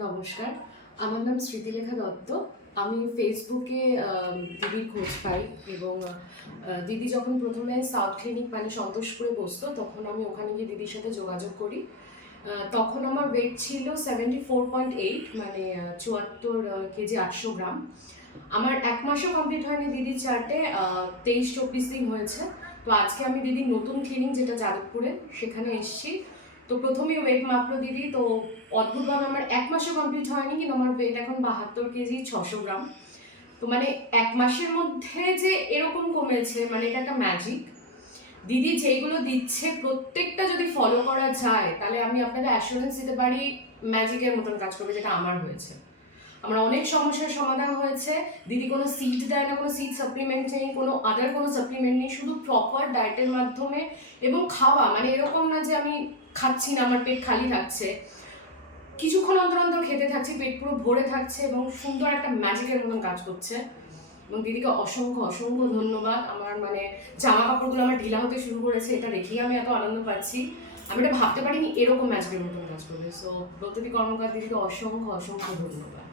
নমস্কার, আমার নাম স্মৃতিলেখা দত্ত। আমি ফেসবুকে দিদির খোঁজ পাই এবং দিদি যখন প্রথমে সাউথ ক্লিনিক মানে সন্তোষপুরে বসতো, তখন আমি ওখানে গিয়ে দিদির সাথে যোগাযোগ করি। তখন আমার ওয়েট ছিল 74.8, মানে 74 কেজি 800 গ্রাম। আমার 1 মাসও কমপ্লিট হয়নি দিদির চার্টে, 23-24 দিন হয়েছে। তো আজকে আমি দিদির নতুন ক্লিনিক, যেটা যাদবপুরে, সেখানে এসেছি। তো প্রথমেই ওয়েট মাপলো দিদি। তো অদ্ভুতভাবে আমার 1 মাসও কমপ্লিট হয়নি, কিন্তু আমার ওয়েট এখন 72 কেজি 600 গ্রাম। তো মানে 1 মাসের মধ্যে যে এরকম কমেছে, মানে এটা একটা ম্যাজিক। দিদি যেগুলো দিচ্ছে প্রত্যেকটা যদি ফলো করা যায়, তাহলে আমি আপনাদের অ্যাসুরেন্স দিতে পারি ম্যাজিকের মতন কাজ করবে, যেটা আমার হয়েছে। আমার অনেক সমস্যার সমাধান হয়েছে। দিদি কোনো সিড দেয় না, কোনো সিড সাপ্লিমেন্ট নেই, কোনো আদার কোনো সাপ্লিমেন্ট নেই, শুধু প্রপার ডায়েটের মাধ্যমে এবং খাওয়া। মানে এরকম না যে আমি খাচ্ছি না, আমার পেট খালি থাকছে, কিছুক্ষণ অন্তর অন্তর খেতে থাকছি, পেট পুরো ভরে থাকছে এবং সুন্দর একটা ম্যাজিকের মতন কাজ করছে। এবং দিদিকে অসংখ্য অসংখ্য ধন্যবাদ। আমার মানে জামা কাপড়গুলো আমার ঢিলা হতে শুরু করেছে, এটা দেখেই আমি এত আনন্দ পাচ্ছি। আমি এটা ভাবতে পারিনি এরকম ম্যাজিকের মতন কাজ করবে। সো ব্রততী কর্মকার দিদিকে অসংখ্য অসংখ্য ধন্যবাদ।